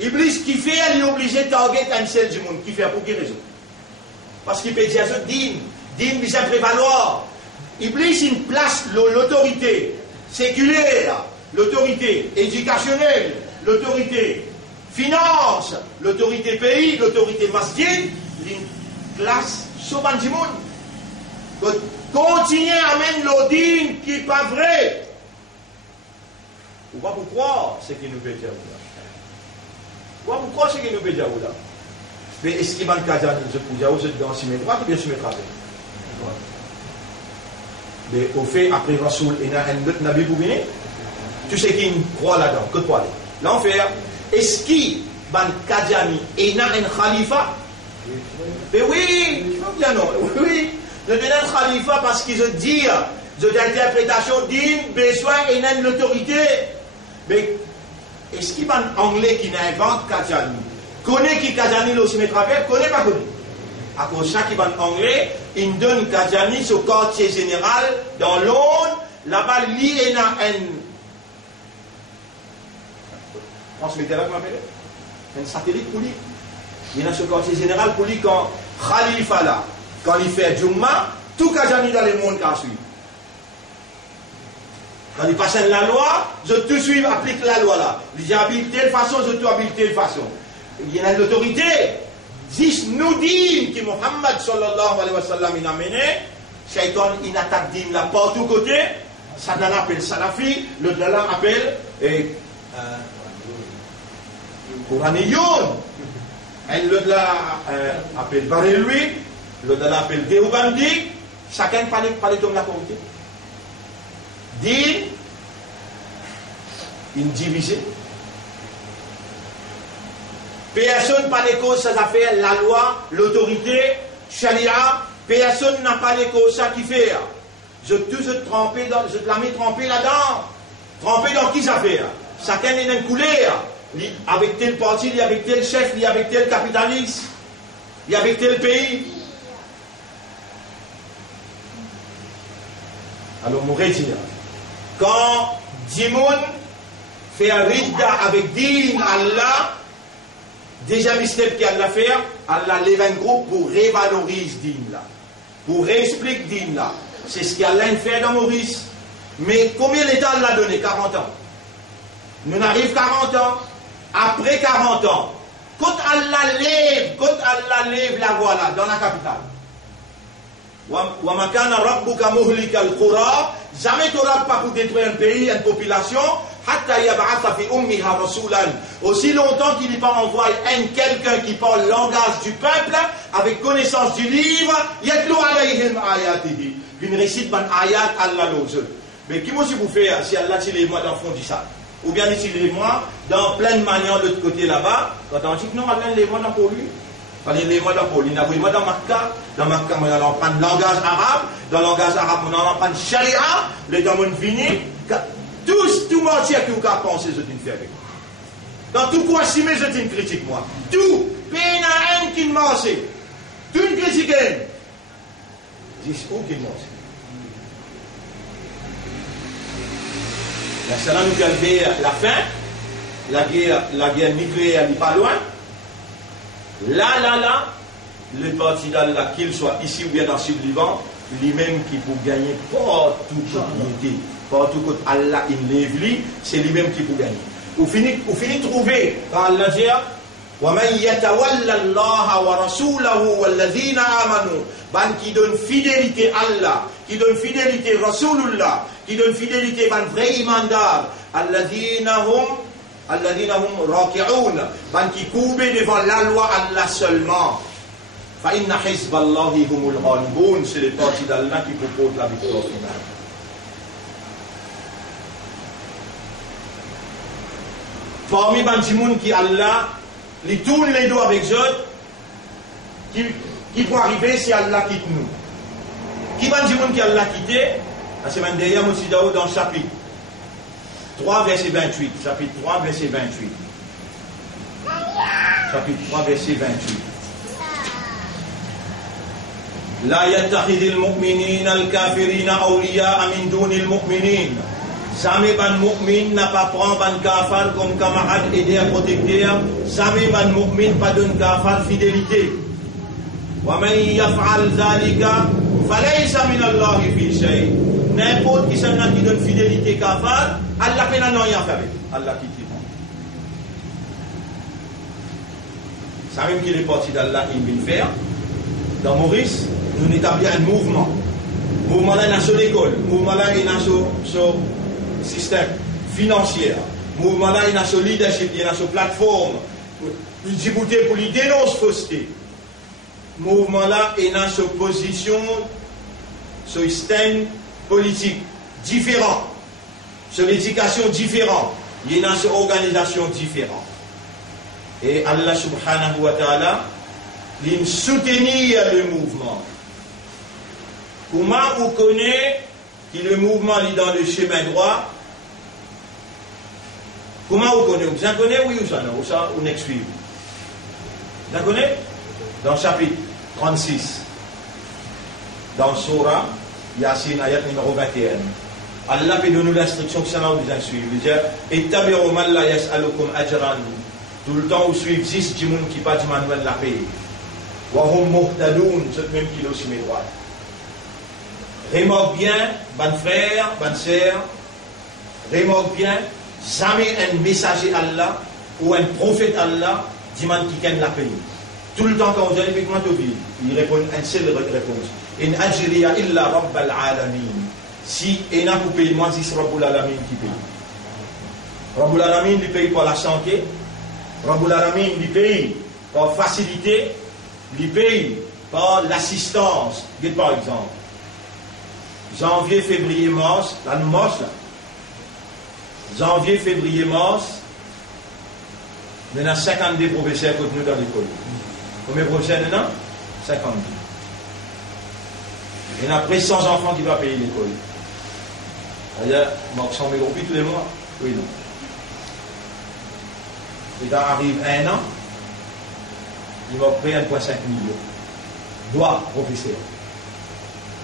Iblis qui fait, il est obligé de target un seul du monde. Qui fait pour quelle raison? Parce qu'il peut dire à eux, dîne, il s'est prévaloir. Iblis, il place l'autorité séculaire, l'autorité éducationnelle, l'autorité finance, l'autorité pays, l'autorité masjid, il place sur du monde. Continuez à mener l'odine qui n'est pas vrai. Ou pas pourquoi c'est qu'il nous fait dire là. Ou pas pourquoi c'est qu'il nous fait dire là. Mais est-ce qu'il va nous dire que c'est dans 6 mètres droite ou bien 6 mètres à mais au fait, après Rasoul, il y a un autre nabi pour venir. Tu sais qui croit là-dedans. Que toi là on fait, est-ce qu'il va nous dire qu'il y a un khalifa? Mais oui, bien non, oui. Le dernier khalifa parce qu'ils ont dit, de l'interprétation d'une besoin et d'une l'autorité. Mais est-ce qu'il y a un anglais qui n'invente Kadjani? Connaît qui Kadjani le aussi métravers? Connaît pas connu. À cause de ça, qui va en anglais, il donne Kadjani au quartier général dans Londres. Là-bas, l'INAN. Transmettez-la, comment appelle? Un satellite pour lui. Il y a ce quartier général pour lui quand Khalifa là. Quand il fait Jumma, tout Kadjani dans le monde qui suit. Quand il passe la loi, je tout suis, applique la loi là. Il dit habite telle façon, je tout habite telle façon. Il y a l'autorité. Nous dit que Muhammad sallallahu alayhi wa sallam il a mené, Shaitan il attaque din là partout côté, Sadana appelle Salafi, le Dala appelle Kouraniyoun, le Dala appelle Baréloui, le Dala appelle Déoubandi, chacun parle de la communauté. Din, une divisée. Personne n'a pas de cause, ça fait la loi, l'autorité, charia, personne n'a pas de cause, ça qui fait. Je la mets trempé là-dedans. Trempé dans qui ça fait? Chacun est une couleur. Avec tel parti, avec tel chef, avec tel capitaliste, avec tel pays. Alors, on pourrait dire, quand Dimoun fait un ridda avec din Allah, déjà, mystère qui a de l'affaire, Allah lève un groupe pour révaloriser din là, pour réexpliquer din là. C'est ce qu'Allah fait dans Maurice. Mais combien d'États l'a donné? 40 ans. Nous arrivons 40 ans. Après 40 ans, quand Allah lève la voie là, dans la capitale. Wa makana rabbuka muhlikal qura, jamais tu n'auras pas pour détruire un pays, une population. Aussi longtemps qu'il n'y pas envoyé quelqu'un qui parle le langage du peuple, avec connaissance du livre, il récite un ayat Allah l'ose. Mais qui moi-ci vous faire si Allah tire moi dans le fond du sac? Ou bien il tire moi dans plein de manières de l'autre côté là-bas, quand on dit que non, Allah les moi dans pour lui. Quand il les moi dans pour lui, il y a dans Makka, on en prend le langage arabe, dans le langage arabe, on en prend le sharia, les gens vont venir. Tout mentir que vous avez pensé, je t'ai fait. Dans tout quoi simé, je t'ai critique, moi. Tout, peine à un qui me mange. Tout une critique. Dis où qui me mange. La salam nous fait la fin. La guerre nucléaire n'est pas loin. Là, le parti d'Allah, qu'il soit ici ou bien dans le sud-Liban, lui-même qui peut gagner partout communauté. Partout que Allah il lève lui, c'est lui-même qui peut gagner. Vous finissez de trouver quand Allah dit وَمَنْ يَتَوَلَّ اللَّهَ وَرَسُولَهُ وَالَّذِينَ آمَنُوا, ban qui donne fidélité à Allah, qui donne fidélité Rasulullah, qui donne fidélité ban vrai imandar, الَّذِينَ هُمْ رَاكِعُونَ, ban qui courbe devant la loi Allah seulement. فَإِنَّ حِزْبَ اللَّهِ هُمُ الْغَالِبُونَ, c'est les partis d'Allah qui proposent la victoire finale. Parmi Banjimoun qui Allah, ils tournent les dos avec eux, qui vont arriver si Allah quitte nous. Qui Banjimoun qui Allah quitté, la semaine dernière, M. Daoud dans le chapitre 3, verset 28. Chapitre 3, verset 28. Chapitre 3, verset 28. لا يتخذ المؤمنين الكافرين أولياء من دون المؤمنين. Jamais ban mu'min n'a pas prend ban kafar comme camarade aidé à protecteur. Jamais ban mu'min pas donne kafar fidélité. Wa man yaf'al dhalika falaysa min Allah fi shay. N'importe qui s'en qui donne fidélité kafar, Allah fait non rien faire avec. Allah qui dit. Ça même qu'il est parti d'Allah il veut faire. Dans Maurice, nous établissons un mouvement. Mouvement là, il y a sur l'école. Mouvement là, il y a sur système financier. Mouvement là, il y a sur leadership, il y a sur plateforme. Il dit pour lui dénoncer fausseté. Mouvement là, il y a sur position, sur système politique différent, sur l'éducation différente. Il y a sur organisation différente. Et Allah subhanahu wa ta'ala, il soutenir le mouvement. Comment vous connaissez que le mouvement est dans le chemin droit? Comment vous connaissez? Vous en connaissez, oui ou ça non? Ou ça, ou n'excuse? Vous en connaissez? Dans le chapitre 36, dans Surah Yasin, ayat numéro 21. Allah peut donner l'instruction que ça n'a pas suivre. Il dit, ittabi'u man la yas'alukum ajran. Tout le temps, vous suivez 10 djimoun qui pas du manuel la paix. Wa hum muhtadoun, c'est même qui est aussi mes droits. Remarque bien, bon frère, bonne sœur, remarque bien, jamais un messager Allah ou un prophète Allah demande qui gagne la paix. Tout le temps quand vous allez comment tu vis, il répond une seule réponse. In ajriya illa rabbal alamin. Si il n'a pas payé, moi c'est Rabbul Alamin qui paye. Rabbul Alamin il paye pour la santé, Rabbul Alamin il paye par facilité, il paye par l'assistance. Par exemple, janvier, février, mars, là nous mars là. Janvier, février, mars, il y a 52 professeurs qui nous dans l'école. Combien de professeurs maintenant? 52. Il y a après 100 enfants qui doivent payer l'école. C'est-à-dire, il manque 100 000 roupies tous les mois. Oui, non. Et quand arrive un an, il va payer 1,5 million. Droit, professeur.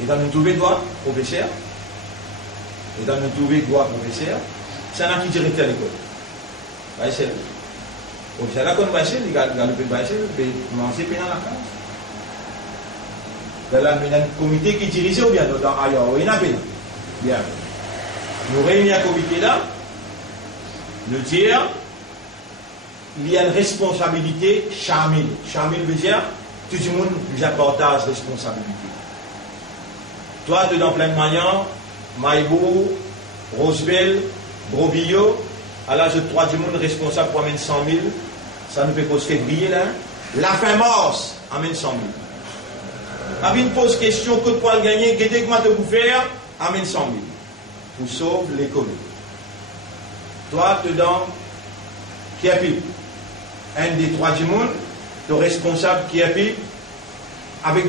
Et dans nous trouver droit, professeur. Et dans nous trouver droit, professeur. C'est un qui directeur à l'école. Bah, c'est là. Professeur là, quand on va essayer, il a le pays, il va manger pendant la classe. Il y a un comité qui dirige ou bien dans ailleurs, il y en a bien. Nous réunissons un comité là, nous dire, il y a une responsabilité chamil. Chamil veut dire, tout le monde nous partage responsabilité. Toi, tu es dans plein de manières, Maïbou, Rosebel, Brobillo, à l'âge de 3 du monde responsable pour amener 100 000, ça nous fait cause février là. La fin mars, amène 100 000. Avec une pose question, que de poil gagner, qu'est-ce que tu peux faire, amène 100 000. Pour sauver l'école. Toi, tu es dans qui est pire? Un des 3 du monde, tu es responsable qui est pire, avec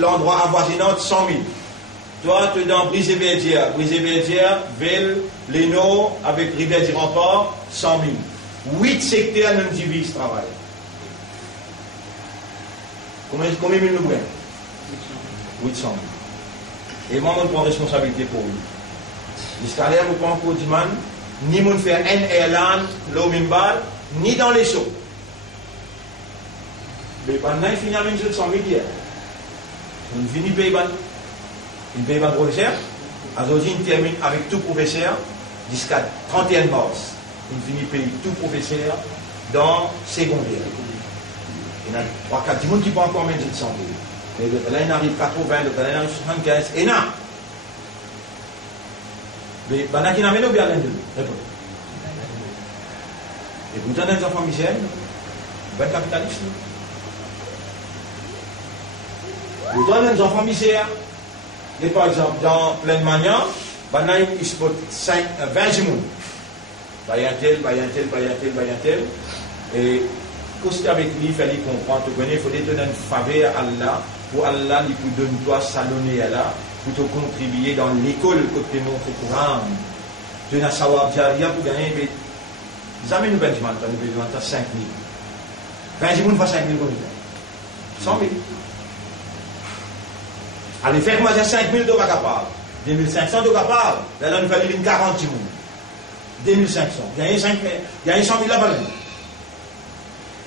l'endroit avoisinant 100 000. Toi, tu es dans Brisé-Berdière. Brisé-Berdière, Ville, Léno, avec Rivière du Rempart, 100 000. 8 secteurs nous divisent travail. Combien de nous gagnons? 800 000. Et moi, je prends responsabilité pour lui. Jusqu'à l'air, je prends pour Diman, ni mon faire un airline, l'eau mimbal, ni dans les seaux. Mais pendant il finit à 100 000 hier. On finit payer une paye par professeur. Aujourd'hui, on termine avec tout professeur jusqu'à 31 mars. On finit payer tout professeur dans secondaire. Il y a 3-4 personnes qui vont encore mettre 100 000. Et là, il arrive 80, là, il arrive 75, et là. Mais il y a qui n'amènent bien l'un de nous. Et pourtant, les enfants misères, ils vont être capitalistes. Vous donnez des enfants misères. Et par exemple, dans pleine manière, il se porte 20 jours. Il y a un tel. Et quand c'est avec lui, il fallait comprendre, il faut donner une faveur à Allah, pour Allah, il peut donner toi salonner à Allah, pour te contribuer dans l'école que tu montres au Coran. Tu as un savoir diaria pour gagner, mais jamais nous besoin de 5 000. 20 jours, nous faisons 5 000 comme ça. 100 000. Allez, faire moi 5 000 de capable. 2500 de capable. Là, nous fallait 40 jours. 2500. Gagner 100 000 là-bas.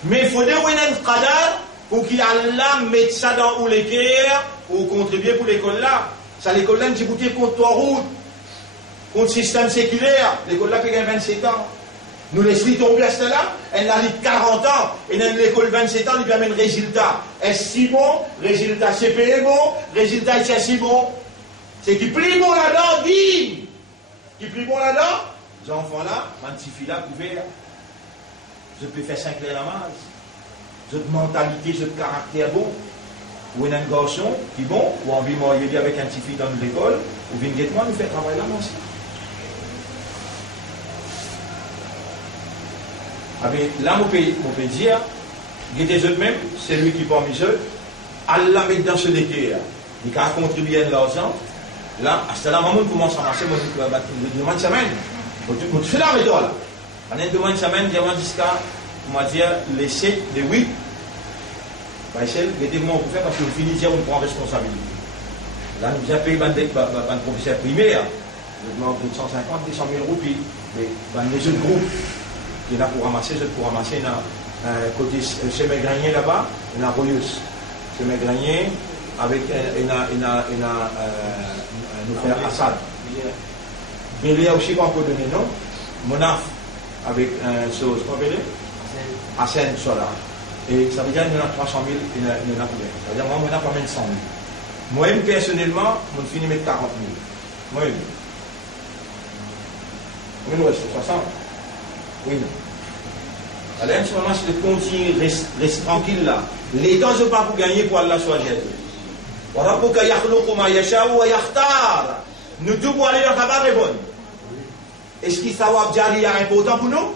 Mais il faut dire qu'il y a un qadar pour qu'Allah mette ça dans les cœurs pour contribuer pour l'école là. Ça, l'école là, c'est pour contre trois routes, contre le système séculaire. L'école là, peut gagner 27 ans. Nous laissons tomber à cela, elle a 40 ans, et dans l'école 27 ans, il y a un résultat. Est-ce si bon? Résultat CPE bon? Résultat ici si bon? C'est qui plie bon là-dedans, dit. Qui plie bon là-dedans? Les enfants là, un petit fil là, couvert. Je peux faire 5 clés à la masse. Votre mentalité, votre caractère bon. Ou un garçon qui est bon, ou envie de marier avec un petit fille dans l'école, ou vient guettement nous faire travailler là aussi. Là, on peut dire, guettez eux même, c'est lui qui parmi eux, Allah met dans ce décor, il a contribué à l'argent. Là, à ce moment-là, on commence à marcher, on demande semaine. On fait la méthode là. On demande semaine, on jusqu'à, on va dire, les 7, les 8. C'est comment on peut faire parce qu'on finit on prend responsabilité. Là, nous avons payé un professeur primaire, nous demandons 150, 200 000 roupies. Mais les autres groupes, qui est là pour ramasser, côté Chemin-Granier là-bas, il y a Royus. Chemin-Granier, avec nous faire Assad. Mais il y a aussi qu'on peut donner, non? Monaf, avec un chose, comment appelez? Hassan Solar. Et ça veut dire qu'il y en a 300 000, il y en a combien? Ça veut dire moi, il y en a pas même 100 000. Moi, personnellement, je finis mettre 40 000. Moi, il reste 60. Oui, non. Alors, en ce moment, c'est de continuer, reste tranquille là. Les temps, je ne veux pas pour gagner pour Allah soit Jésus. Voilà pourquoi nous tous pour aller dans la barre est bonne. Est-ce qu'il sawab jari est important pour nous?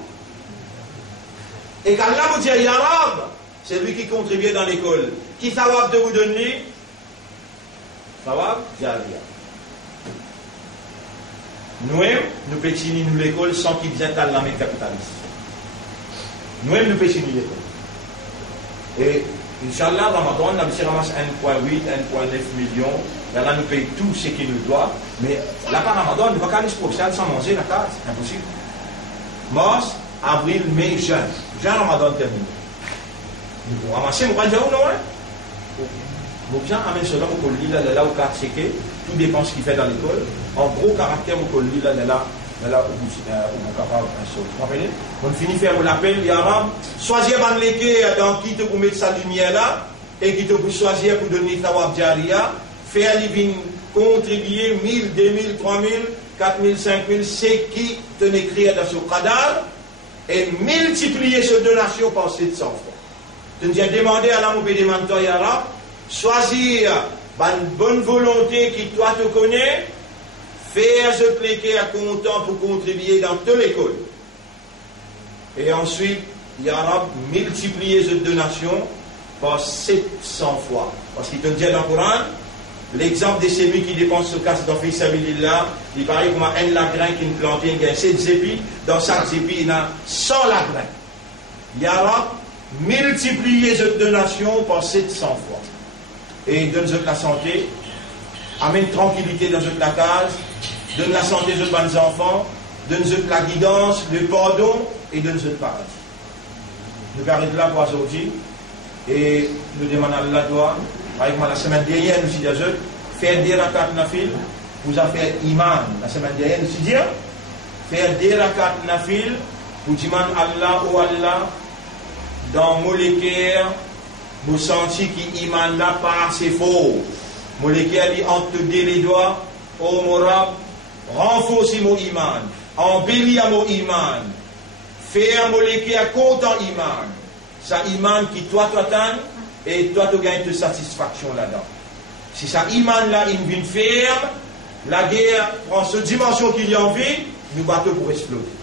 Et qu'Allah vous dit, Ya Rab, c'est lui qui contribue dans l'école. Qui sawab de vous donner? Sawab jari. Nous pétinons l'école sans qu'ils aient à la capitaliste. Nous-mêmes, nous pétinons l'école. Et, Inch'Allah, Ramadan, on a ramassé 1,8, 1,9 millions. Là, nous payons tout ce qu'il nous doit. Mais là, par Ramadan, on ne va pas aller spécial sans manger la carte. C'est impossible. Mars, avril, mai, juin. Juin, Ramadan terminé. Nous pouvons ramasser, nous ne pouvons pas dire où, non? Nous pouvons amener cela au colis, là, au carte séqué. Tout dépend de ce qu'il fait dans l'école. En gros caractère, au colis, là, où vous capable un saut. Vous comprenez? On finit faire l'appel, Ya Rab, choisir un légué dans qui te pour mettre sa lumière là, et qui te pour choisir pour donner Tawab Jariya, faire les contribuer 1000, 2000, 3000, 4000, 5000, c'est qui te n'écrire dans ce cadavre, et multiplier cette donation par 700 fois. Tu nous as demandé à l'âme au demande Ya Rab, choisir une bonne volonté qui toi te connaît, faire ce plaquer à content pour contribuer dans toute l'école. Et ensuite, Ya Rab, multiplier cette donation par 700 fois. Parce qu'il te dit dans le Coran, l'exemple de celui qui dépense ce casse dans Fils Sabilillah, il paraît comme un lagrin qui nous plante, il y a 7 épis, dans chaque épi, il y a 100 lagrins. Ya Rab, multiplier cette donation par 700 fois. Et donne-nous la santé, amène tranquillité dans la case, donne la santé aux bonnes enfants, donne-nous la guidance, le pardon et donne-nous le paradis. Nous arrêtons là pour aujourd'hui et nous demandons à la gloire. Par exemple, la semaine dernière, nous disons faire des rakats nafil, vous avez fait iman. La semaine dernière, nous disons faire des rakats nafil, vous dites Allah ou Allah, dans molécule, vous sentez qu'il iman là par c'est faux. Molécule dit entre les doigts, oh mon Rab, renforcer mon iman, embellir mon iman, faire molécule à content iman. Ça iman qui toi t'attends et toi tu gagnes de satisfaction là-dedans. Si ça iman là, il vient ferme, la guerre prend cette dimension qu'il y a en vie, nous battons pour exploser.